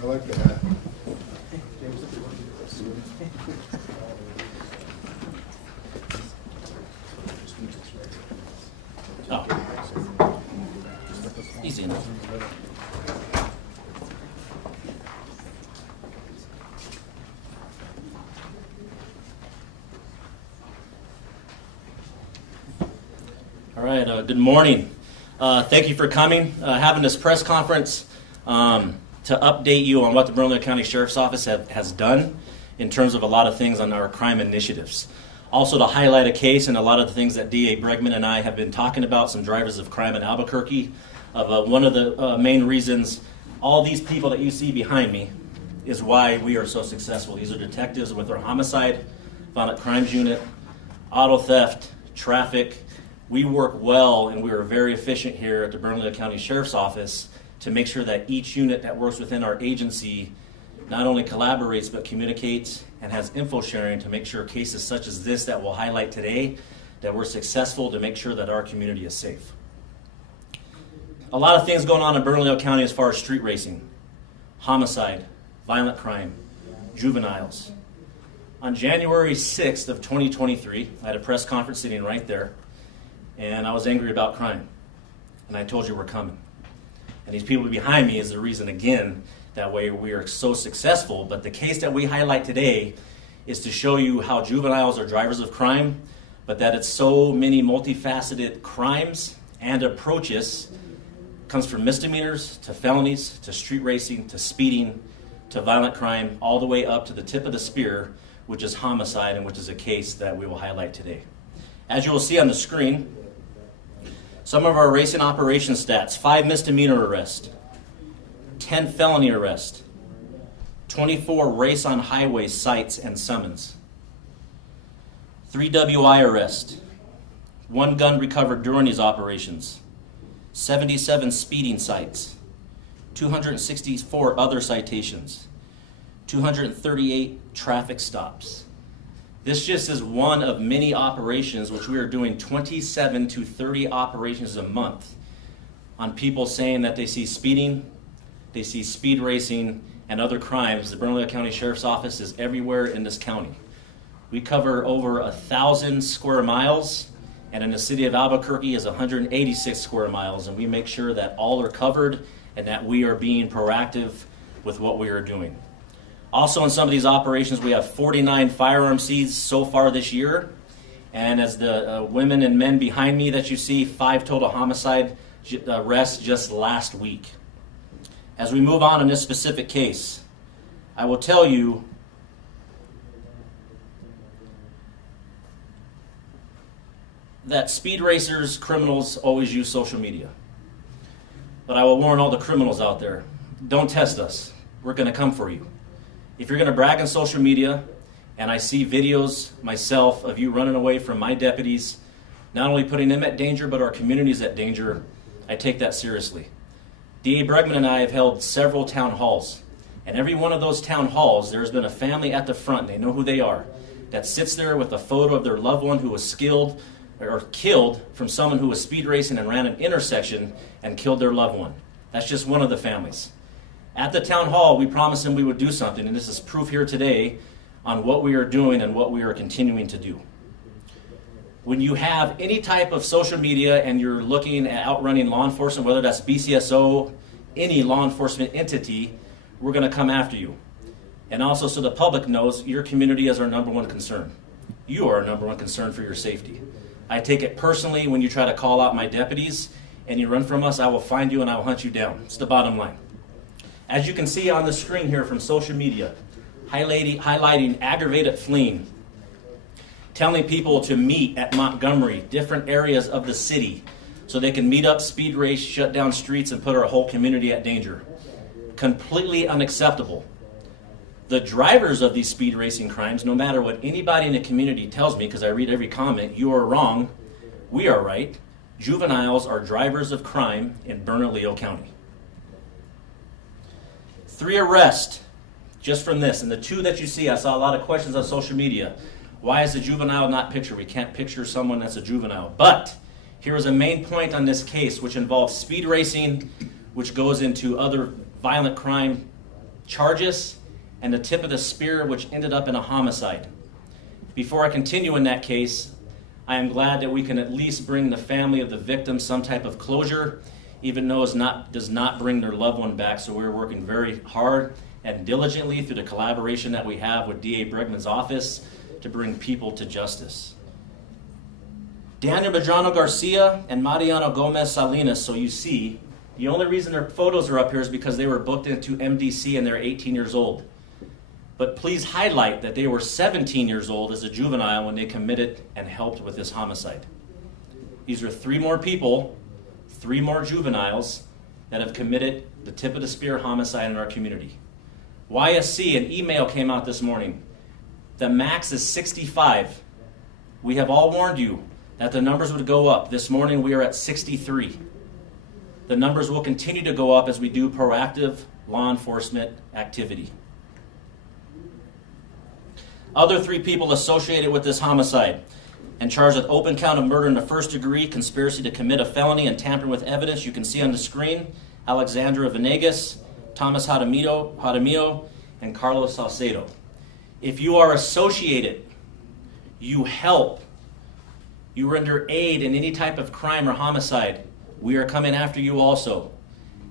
I like the hat. Oh. Easy enough. All right, good morning. Thank you for coming, having this press conference to update you on what the Bernalillo County Sheriff's Office has done in terms of a lot of things on our crime initiatives. Also to highlight a case and a lot of the things that DA Bregman and I have been talking about, some drivers of crime in Albuquerque. One of the main reasons all these people that you see behind me is why we are so successful. These are detectives with our homicide, violent crimes unit, auto theft, traffic. We work well and we are very efficient here at the Bernalillo County Sheriff's Office to make sure that each unit that works within our agency not only collaborates but communicates and has info sharing to make sure cases such as this that we'll highlight today, that we're successful to make sure that our community is safe. A lot of things going on in Bernalillo County as far as street racing, homicide, violent crime, juveniles. On January 6th of 2023, I had a press conference sitting right there, and I was angry about crime. And I told you we're coming. And these people behind me is the reason, again, that way we are so successful. But the case that we highlight today is to show you how juveniles are drivers of crime, but that it's so many multifaceted crimes and approaches. Comes from misdemeanors to felonies to street racing to speeding to violent crime, all the way up to the tip of the spear, which is homicide, and which is a case that we will highlight today. As you will see on the screen, some of our racing operation stats: 5 misdemeanor arrests, 10 felony arrests, 24 race on highway cites and summons, 3 WI arrests, 1 gun recovered during these operations, 77 speeding cites, 264 other citations, 238 traffic stops. This just is one of many operations, which we are doing 27 to 30 operations a month on people saying that they see speeding, they see speed racing, and other crimes. The Bernalillo County Sheriff's Office is everywhere in this county. We cover over 1,000 square miles, and in the city of Albuquerque is 186 square miles, and we make sure that all are covered and that we are being proactive with what we are doing. Also in some of these operations, we have 49 firearm seized so far this year, and as the women and men behind me that you see, 5 total homicide arrests just last week. As we move on in this specific case, I will tell you that speed racers, criminals, always use social media. But I will warn all the criminals out there, don't test us. We're going to come for you. If you're going to brag on social media, and I see videos myself of you running away from my deputies, not only putting them at danger, but our communities at danger, I take that seriously. DA Bregman and I have held several town halls, and every one of those town halls, there's been a family at the front, they know who they are, that sits there with a photo of their loved one who was killed from someone who was speed racing and ran an intersection and killed their loved one. That's just one of the families. At the town hall, we promised them we would do something, and this is proof here today on what we are doing and what we are continuing to do. When you have any type of social media and you're looking at outrunning law enforcement, whether that's BCSO, any law enforcement entity, we're going to come after you. And also so the public knows your community is our number one concern. You are our number one concern for your safety. I take it personally when you try to call out my deputies and you run from us, I will find you and I will hunt you down. It's the bottom line. As you can see on the screen here from social media, highlighting aggravated fleeing, telling people to meet at Montgomery, different areas of the city, so they can meet up, speed race, shut down streets, and put our whole community at danger. Completely unacceptable. The drivers of these speed racing crimes, no matter what anybody in the community tells me, because I read every comment, you are wrong, we are right. Juveniles are drivers of crime in Bernalillo County. 3 arrests just from this, and the 2 that you see, I saw a lot of questions on social media. Why is the juvenile not pictured? We can't picture someone that's a juvenile. But here is a main point on this case, which involves speed racing, which goes into other violent crime charges, and the tip of the spear, which ended up in a homicide. Before I continue in that case, I am glad that we can at least bring the family of the victim some type of closure, even though it does not bring their loved one back. So we're working very hard and diligently through the collaboration that we have with DA Bregman's office to bring people to justice. Daniel Medrano Garcia and Mariano Gomez Salinas, so you see, the only reason their photos are up here is because they were booked into MDC and they're 18 years old. But please highlight that they were 17 years old as a juvenile when they committed and helped with this homicide. These are 3 more people, 3 more juveniles that have committed the tip of the spear homicide in our community. YSC, an email came out this morning. The max is 65. We have all warned you that the numbers would go up. This morning we are at 63. The numbers will continue to go up as we do proactive law enforcement activity. Other 3 people associated with this homicide and charged with open count of murder in the first degree, conspiracy to commit a felony, and tampering with evidence. You can see on the screen Alexandra Venegas, Thomas Jaramillo, and Carlos Salcedo. If you are associated, you help, you render aid in any type of crime or homicide, we are coming after you also.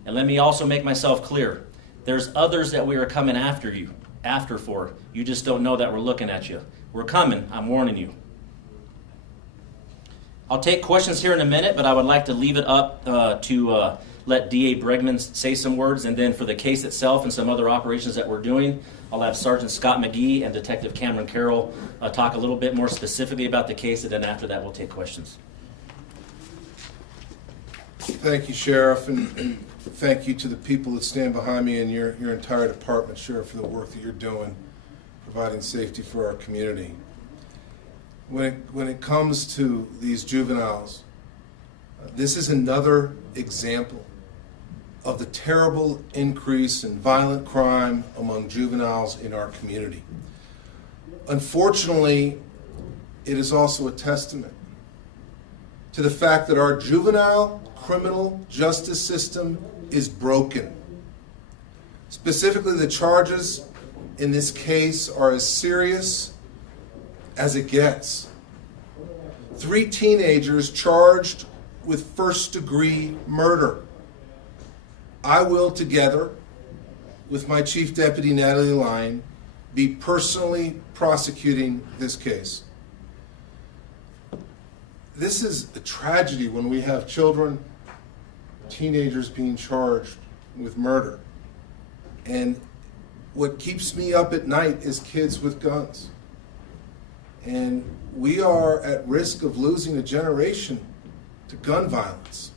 And let me also make myself clear. There's others that we are coming after for. You just don't know that we're looking at you. We're coming, I'm warning you. I'll take questions here in a minute, but I would like to leave it up to let DA Bregman say some words, and then for the case itself and some other operations that we're doing, I'll have Sergeant Scott McGee and Detective Cameron Carroll talk a little bit more specifically about the case, and then after that we'll take questions. Thank you, Sheriff, and thank you to the people that stand behind me and your entire department, Sheriff, for the work that you're doing, providing safety for our community. When it comes to these juveniles, this is another example of the terrible increase in violent crime among juveniles in our community. Unfortunately, it is also a testament to the fact that our juvenile criminal justice system is broken. Specifically, the charges in this case are as serious as it gets. 3 teenagers charged with first-degree murder. I will, together with my Chief Deputy Natalie Line, be personally prosecuting this case. This is a tragedy when we have children, teenagers being charged with murder. And what keeps me up at night is kids with guns. And we are at risk of losing a generation to gun violence.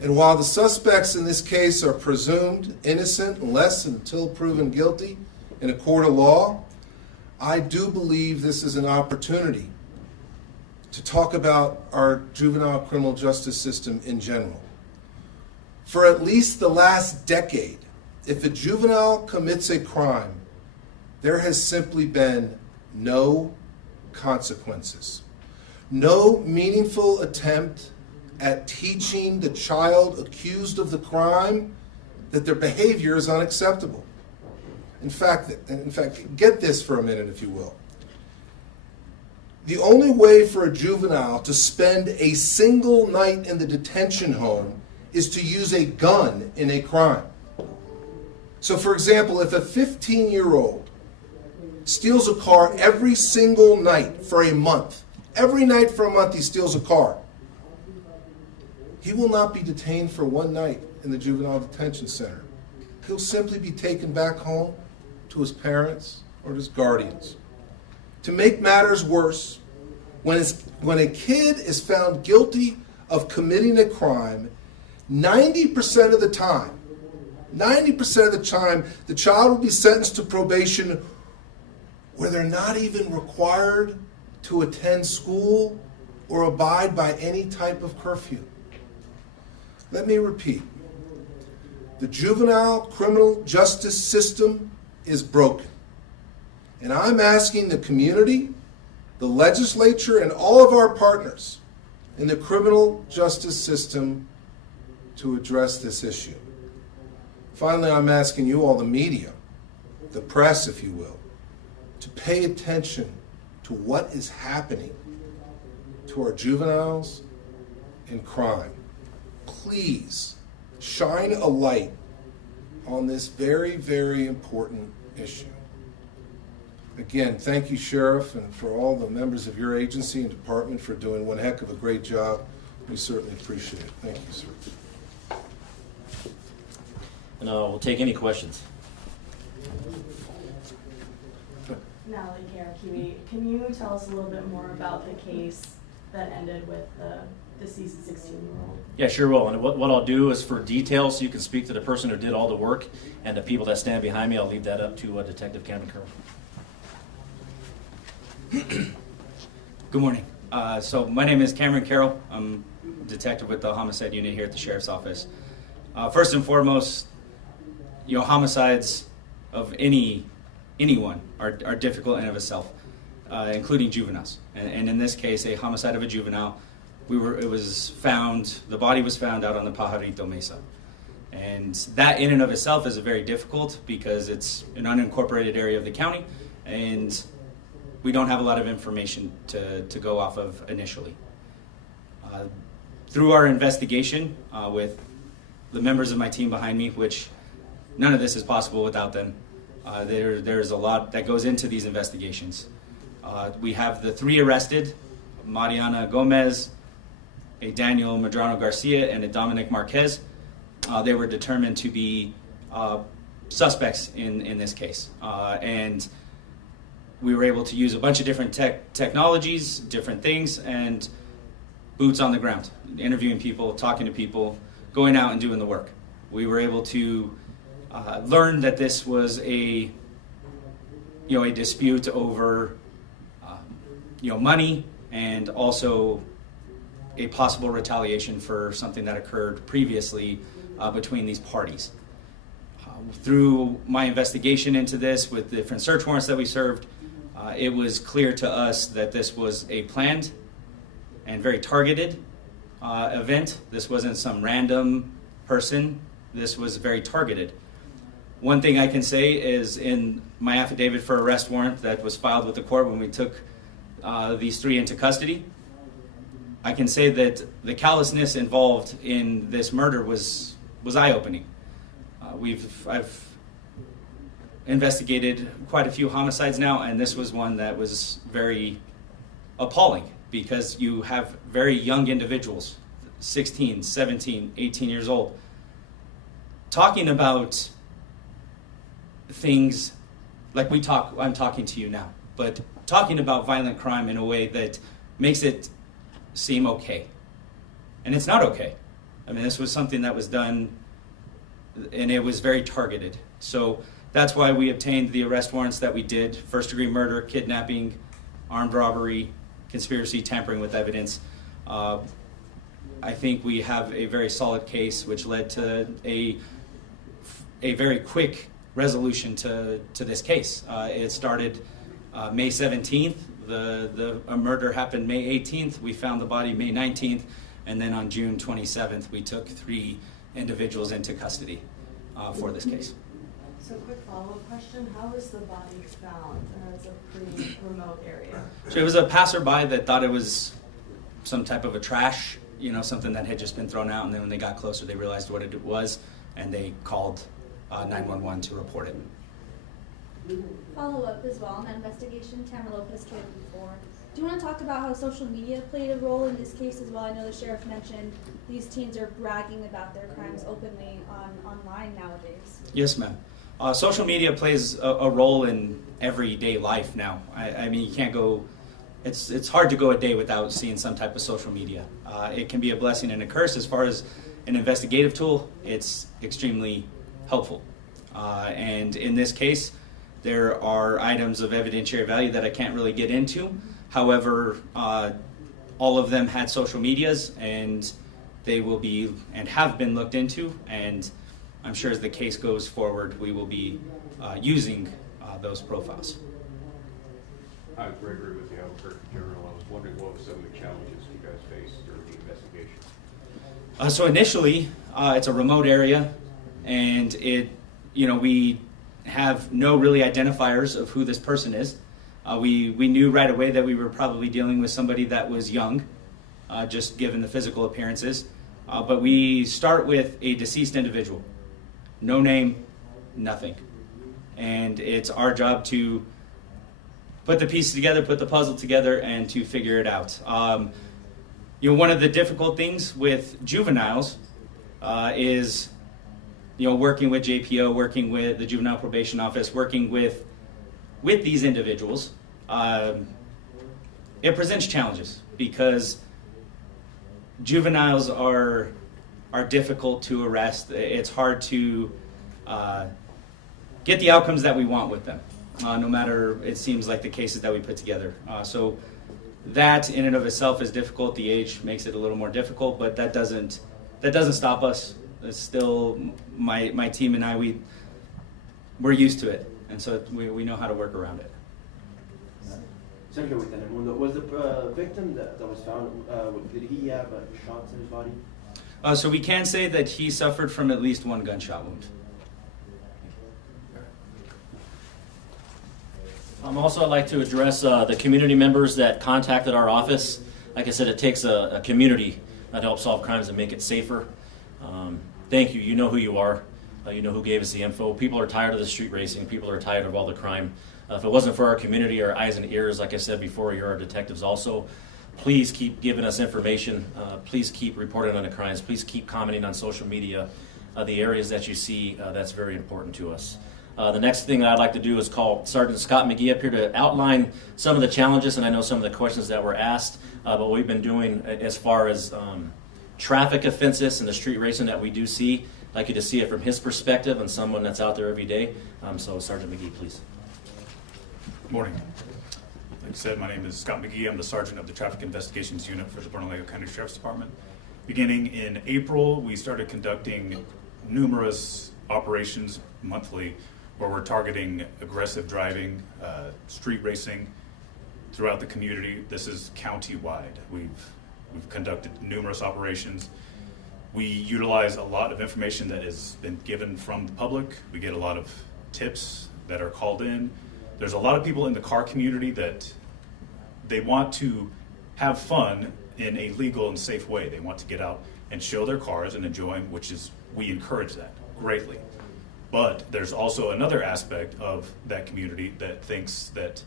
And while the suspects in this case are presumed innocent unless and until proven guilty in a court of law, I do believe this is an opportunity to talk about our juvenile criminal justice system in general. For at least the last decade, if a juvenile commits a crime, there has simply been no consequences. No meaningful attempt at teaching the child accused of the crime that their behavior is unacceptable. In fact, get this for a minute, if you will. The only way for a juvenile to spend a single night in the detention home is to use a gun in a crime. So, for example, if a 15-year-old steals a car every single night for a month, every night for a month he steals a car, he will not be detained for one night in the juvenile detention center. He'll simply be taken back home to his parents or his guardians. To make matters worse, when a kid is found guilty of committing a crime, 90% of the time, the child will be sentenced to probation where they're not even required to attend school or abide by any type of curfew. Let me repeat. The juvenile criminal justice system is broken. And I'm asking the community, the legislature, and all of our partners in the criminal justice system to address this issue. Finally, I'm asking you all, the media, the press, if you will, to pay attention to what is happening to our juveniles and crime. Please shine a light on this very, very important issue. Again, thank you, Sheriff, and for all the members of your agency and department for doing one heck of a great job. We certainly appreciate it. Thank you, sir. And we'll take any questions. Natalie Karakiwi, can you tell us a little bit more about the case that ended with the deceased 16-year-old? Yeah, sure will. And what I'll do is for details, so you can speak to the person who did all the work and the people that stand behind me, I'll leave that up to Detective Cameron Curl. Good morning. So my name is Cameron Carroll. I'm a detective with the Homicide Unit here at the Sheriff's Office. First and foremost, homicides of anyone are difficult in and of itself, including juveniles. And in this case, a homicide of a juvenile, the body was found out on the Pajarito Mesa. And that in and of itself is very difficult because it's an unincorporated area of the county, and we don't have a lot of information to go off of initially. Through our investigation with the members of my team behind me, which none of this is possible without them, there's a lot that goes into these investigations. We have the 3 arrested, Mariana Gomez, a Daniel Medrano Garcia, and a Dominik Marquez. They were determined to be suspects in this case. And we were able to use a bunch of different technologies, different things, and boots on the ground, interviewing people, talking to people, going out and doing the work. We were able to learn that this was a dispute over money, and also a possible retaliation for something that occurred previously between these parties. Through my investigation into this with the different search warrants that we served, it was clear to us that this was a planned and very targeted event. This wasn't some random person. This was very targeted. One thing I can say is in my affidavit for arrest warrant that was filed with the court when we took these 3 into custody, I can say that the callousness involved in this murder was eye-opening. I've investigated quite a few homicides now, and this was one that was very appalling because you have very young individuals, 16, 17, 18 years old, talking about things like I'm talking to you now, but talking about violent crime in a way that makes it seem okay. And it's not okay. I mean, this was something that was done, and it was very targeted. So that's why we obtained the arrest warrants that we did: first-degree murder, kidnapping, armed robbery, conspiracy, tampering with evidence. I think we have a very solid case, which led to a very quick resolution to this case. It started May 17th. A murder happened May 18th. We found the body May 19th. And then on June 27th, we took 3 individuals into custody for this case. So quick follow-up question, how was the body found? It's a pretty remote area. So it was a passerby that thought it was some type of a trash, something that had just been thrown out, and then when they got closer, they realized what it was, and they called 911 to report it. Follow up as well on that investigation. Tamara Lopez, 24. Do you want to talk about how social media played a role in this case as well? I know the sheriff mentioned these teens are bragging about their crimes openly online nowadays. Yes, ma'am. Social media plays a role in everyday life now. I mean, you can't go. It's hard to go a day without seeing some type of social media. It can be a blessing and a curse. As far as an investigative tool, it's extremely helpful. And in this case, there are items of evidentiary value that I can't really get into. However, all of them had social medias, and they will be and have been looked into. And I'm sure as the case goes forward, we will be using those profiles. Hi, Gregory with the Albuquerque Journal. I was wondering what were some of the challenges you guys faced during the investigation? So initially, it's a remote area, and we have no really identifiers of who this person is. We knew right away that we were probably dealing with somebody that was young, just given the physical appearances. But we start with a deceased individual. No name, nothing. And it's our job to put the pieces together, put the puzzle together, and to figure it out. One of the difficult things with juveniles is working with JPO, working with the Juvenile Probation Office, working with these individuals. It presents challenges because juveniles are difficult to arrest. It's hard to get the outcomes that we want with them, no matter, it seems like, the cases that we put together. So that in and of itself is difficult. The age makes it a little more difficult, but that doesn't stop us. It's still my team and I, we're used to it, and so we know how to work around it. Sergio with Telemundo. Was the victim that was found, did he have shots in his body? So we can say that he suffered from at least one gunshot wound. Also, I'd like to address the community members that contacted our office. Like I said, it takes a community that helps solve crimes and make it safer. Thank you. You know who you are. You know who gave us the info. People are tired of the street racing. People are tired of all the crime. If it wasn't for our community, our eyes and ears, like I said before, you're our detectives also. Please keep giving us information. Please keep reporting on the crimes. Please keep commenting on social media. The areas that you see, that's very important to us. The next thing I'd like to do is call Sergeant Scott McGee up here to outline some of the challenges, and I know some of the questions that were asked, but what we've been doing as far as traffic offenses and the street racing that we do see. I'd like you to see it from his perspective and someone that's out there every day. So Sergeant McGee, please. Good morning. Like I said, my name is Scott McGee. I'm the Sergeant of the Traffic Investigations Unit for the Bernalillo County Sheriff's Department. Beginning in April, we started conducting numerous operations monthly where we're targeting aggressive driving, street racing throughout the community. This is county-wide. We've conducted numerous operations. We utilize a lot of information that has been given from the public. We get a lot of tips that are called in. There's a lot of people in the car community that they want to have fun in a legal and safe way. They want to get out and show their cars and enjoy them, we encourage that greatly. But there's also another aspect of that community that thinks that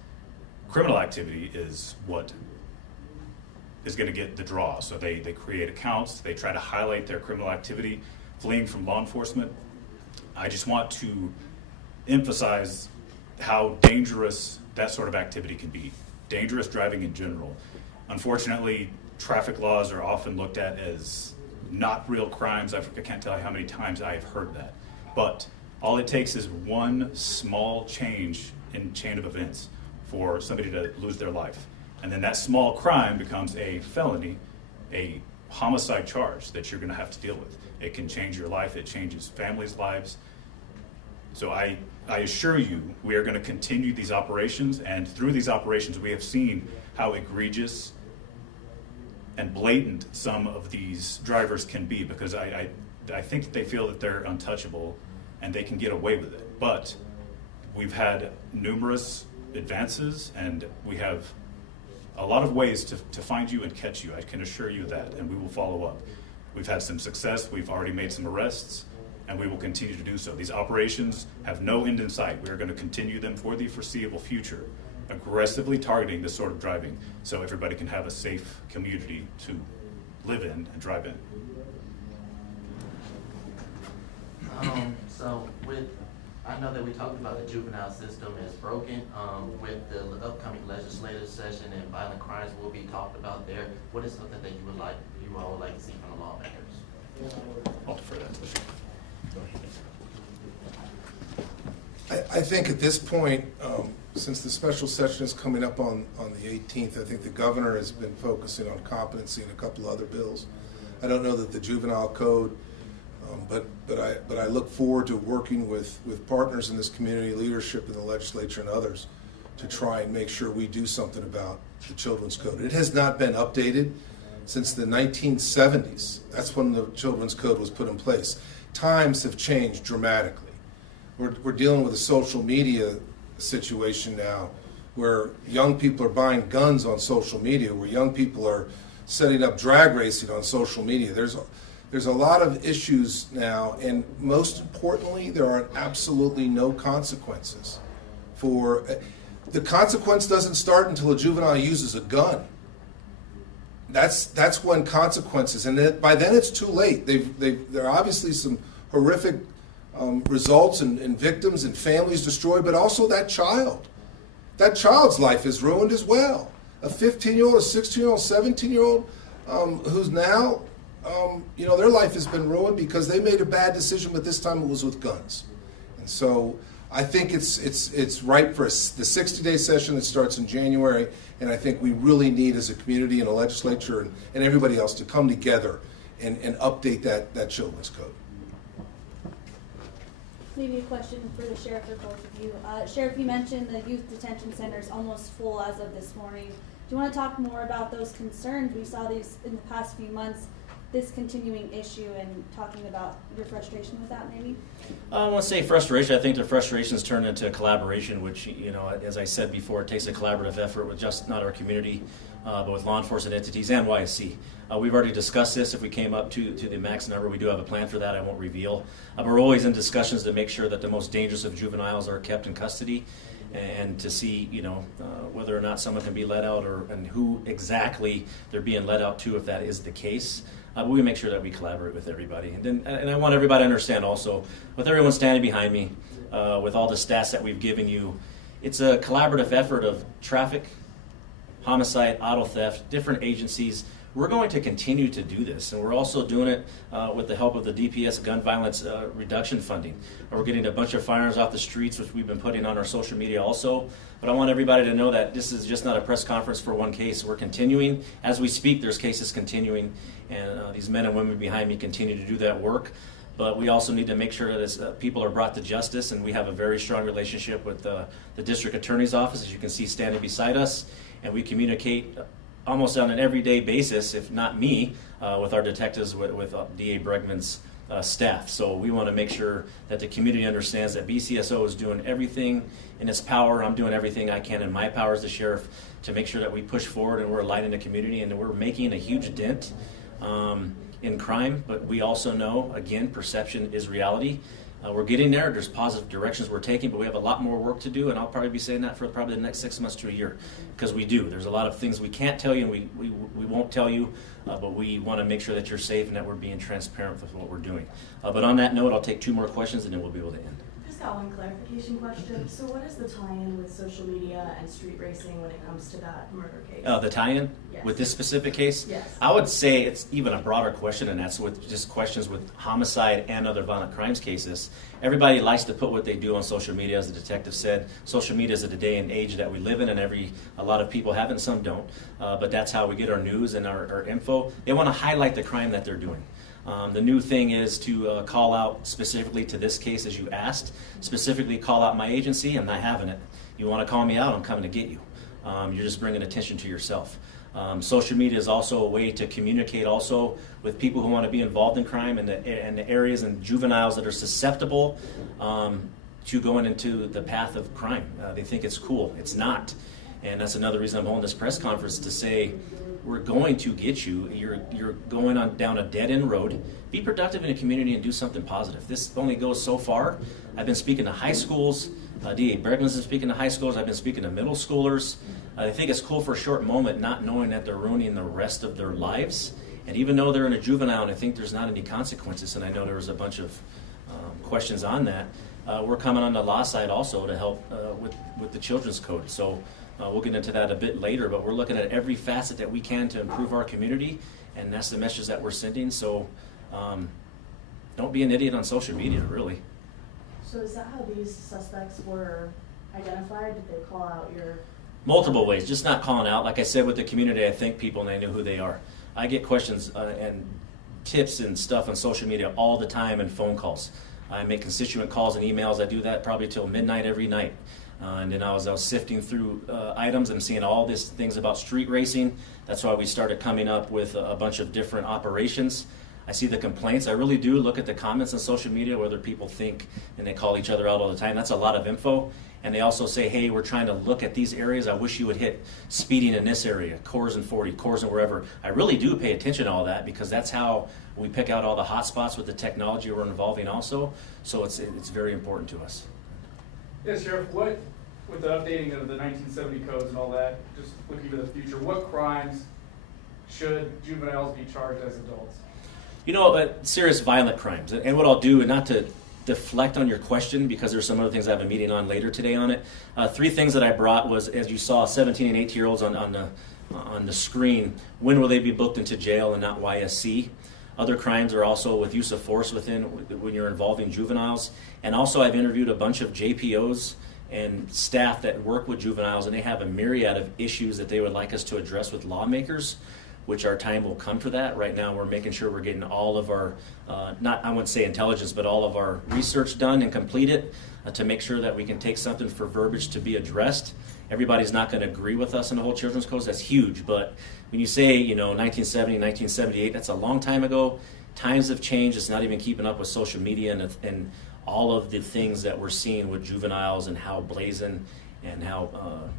criminal activity is what is going to get the draw. So they create accounts, they try to highlight their criminal activity, fleeing from law enforcement. I just want to emphasize how dangerous that sort of activity can be. Dangerous driving in general. Unfortunately, traffic laws are often looked at as not real crimes. I can't tell you how many times I have heard that. But all it takes is one small change in chain of events for somebody to lose their life. And then that small crime becomes a felony, a homicide charge that you're going to have to deal with. It can change your life. It changes families' lives. So I assure you, we are going to continue these operations, and through these operations, we have seen how egregious and blatant some of these drivers can be, because I think that they feel that they're untouchable and they can get away with it. But we've had numerous advances, and we have a lot of ways to find you and catch you. I can assure you that, and we will follow up. We've had some success. We've already made some arrests, and we will continue to do so. These operations have no end in sight. We are going to continue them for the foreseeable future, aggressively targeting this sort of driving so everybody can have a safe community to live in and drive in. I know that we talked about the juvenile system is broken. With the upcoming legislative session and violent crimes will be talked about there. What is something that you all would like to see from the lawmakers? I'll defer that to the sheriff. I think at this point, since the special session is coming up on the 18th, I think the governor has been focusing on competency and a couple of other bills. I don't know that the juvenile code, but I look forward to working with partners in this community, leadership in the legislature and others, to try and make sure we do something about the children's code. It has not been updated since the 1970s. That's when the children's code was put in place. times have changed dramatically. We're dealing with a social media situation now where young people are buying guns on social media, where young people are setting up drag racing on social media. There's a lot of issues now, and most importantly, there are absolutely no consequences. The consequence doesn't start until a juvenile uses a gun. That's when consequences, and by then it's too late. There are obviously some horrific results and victims and families destroyed, but also that child. That child's life is ruined as well. A 15-year-old, a 16-year-old, 17-year-old who's now, their life has been ruined because they made a bad decision, but this time it was with guns. And so I think it's ripe for the 60-day session that starts in January, and I think we really need, as a community and a legislature and everybody else, to come together and update that children's code. Maybe a question for the sheriff or both of you. Sheriff, you mentioned the youth detention center is almost full as of this morning. Do you want to talk more about those concerns? We saw these in the past few months, this continuing issue, and talking about your frustration with that, maybe? I want to say frustration. I think the frustrations turn into collaboration, which, as I said before, it takes a collaborative effort with just not our community, but with law enforcement entities and YSC. We've already discussed this. If we came up to the max number, we do have a plan for that. I won't reveal. We're always in discussions to make sure that the most dangerous of juveniles are kept in custody, and to see, whether or not someone can be let out, and who exactly they're being let out to, if that is the case. But we make sure that we collaborate with everybody. And I want everybody to understand also, with everyone standing behind me, with all the stats that we've given you, it's a collaborative effort of traffic, homicide, auto theft, different agencies. We're going to continue to do this, and we're also doing it with the help of the DPS gun violence reduction funding. We're getting a bunch of firearms off the streets, which we've been putting on our social media also. But I want everybody to know that this is just not a press conference for one case. We're continuing. As we speak, there's cases continuing, and these men and women behind me continue to do that work. But we also need to make sure that people are brought to justice, and we have a very strong relationship with the district attorney's office, as you can see standing beside us, and we communicate almost on an everyday basis, if not me, with our detectives, with DA Bregman's staff. So we want to make sure that the community understands that BCSO is doing everything in its power. I'm doing everything I can in my power as the sheriff to make sure that we push forward and we're a light in the community, and we're making a huge dent in crime. But we also know, again, perception is reality. We're getting there. There's positive directions we're taking, but we have a lot more work to do, and I'll probably be saying that for probably the next 6 months to a year, because we do. There's a lot of things we can't tell you, and we won't tell you, but we want to make sure that you're safe and that we're being transparent with what we're doing. But on that note, I'll take 2 more questions, and then we'll be able to end. Just got one clarification question. So what is the tie-in with social media and street racing when it comes to that murder case? The tie-in Yes. with this specific case? Yes. I would say it's even a broader question, and that's with just questions with homicide and other violent crimes cases. Everybody likes to put what they do on social media, as the detective said. Social media is the day and age that we live in, and a lot of people have it and some don't. But that's how we get our news and our info. They want to highlight the crime that they're doing. The new thing is to call out specifically to this case, as you asked, specifically call out my agency. I'm not having it. You want to call me out, I'm coming to get you. You're just bringing attention to yourself. Social media is also a way to communicate also with people who want to be involved in crime and the areas and juveniles that are susceptible to going into the path of crime. They think it's cool. It's not. And that's another reason I'm holding this press conference, to say we're going to get you. You're going down a dead-end road. Be productive in a community and do something positive. This only goes so far. I've been speaking to high schools. DA Bregman's been speaking to high schools. I've been speaking to middle schoolers. I think it's cool for a short moment, not knowing that they're ruining the rest of their lives. And even though they're in a juvenile and I think there's not any consequences, and I know there was a bunch of questions on that, we're coming on the law side also to help with the children's code. So we'll get into that a bit later, but we're looking at every facet that we can to improve our community, and that's the message that we're sending. So don't be an idiot on social media, really. So is that how these suspects were identified? Did they call out your... Multiple ways, just not calling out. Like I said, with the community, I thank people and they know who they are. I get questions and tips and stuff on social media all the time, and phone calls. I make constituent calls and emails. I do that probably till midnight every night. And then I was sifting through items and seeing all these things about street racing. That's why we started coming up with a bunch of different operations. I see the complaints. I really do look at the comments on social media, whether people think and they call each other out all the time. That's a lot of info. And they also say, hey, we're trying to look at these areas. I wish you would hit speeding in this area, cores and 40, cores and wherever. I really do pay attention to all that because that's how we pick out all the hot spots with the technology we're involving also. So it's very important to us. Yes, Sheriff, what, with the updating of the 1970 codes and all that, just looking to the future, what crimes should juveniles be charged as adults? You know, serious violent crimes. And what I'll do, and not to deflect on your question, because there's some other things I have a meeting on later today on it. 3 things that I brought was, as you saw, 17 and 18-year-olds on the screen. When will they be booked into jail and not YSC? Other crimes are also with use of force when you're involving juveniles. And also I've interviewed a bunch of JPOs and staff that work with juveniles, and they have a myriad of issues that they would like us to address with lawmakers, which our time will come for that. Right now we're making sure we're getting all of our, I wouldn't say intelligence, but all of our research done and completed to make sure that we can take something for verbiage to be addressed. Everybody's not going to agree with us in the whole children's code. That's huge. But when you say, 1970, 1978, that's a long time ago. Times have changed. It's not even keeping up with social media and all of the things that we're seeing with juveniles and how blazing and how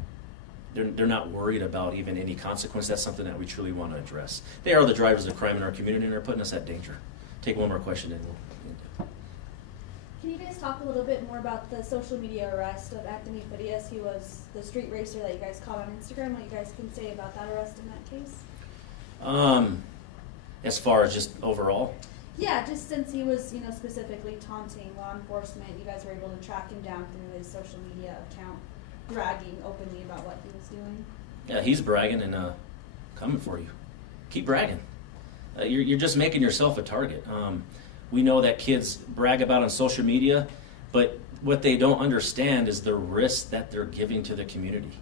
they're not worried about even any consequence. That's something that we truly want to address. They are the drivers of crime in our community, and they're putting us at danger. Take one more question, and we'll. Can you guys talk a little bit more about the social media arrest of Anthony Farias? He was the street racer that you guys caught on Instagram. What you guys can say about that arrest in that case? As far as just overall? Yeah, just since he was, specifically taunting law enforcement, you guys were able to track him down through his social media account, bragging openly about what he was doing. Yeah, he's bragging and coming for you. Keep bragging. You're just making yourself a target. We know that kids brag about on social media, but what they don't understand is the risk that they're giving to the community.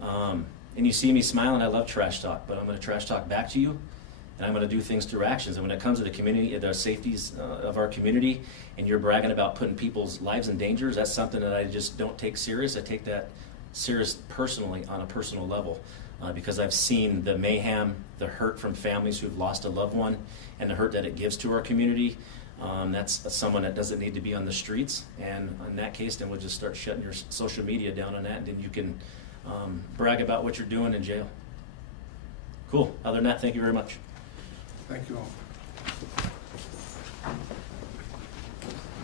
And you see me smiling, I love trash talk, but I'm going to trash talk back to you, and I'm going to do things through actions. And when it comes to the community, the safeties of our community, and you're bragging about putting people's lives in danger, that's something that I just don't take serious. I take that serious personally on a personal level. Because I've seen the mayhem, the hurt from families who've lost a loved one, and the hurt that it gives to our community. That's someone that doesn't need to be on the streets, and in that case, then we'll just start shutting your social media down on that, and then you can brag about what you're doing in jail. Cool. Other than that, thank you very much. Thank you all.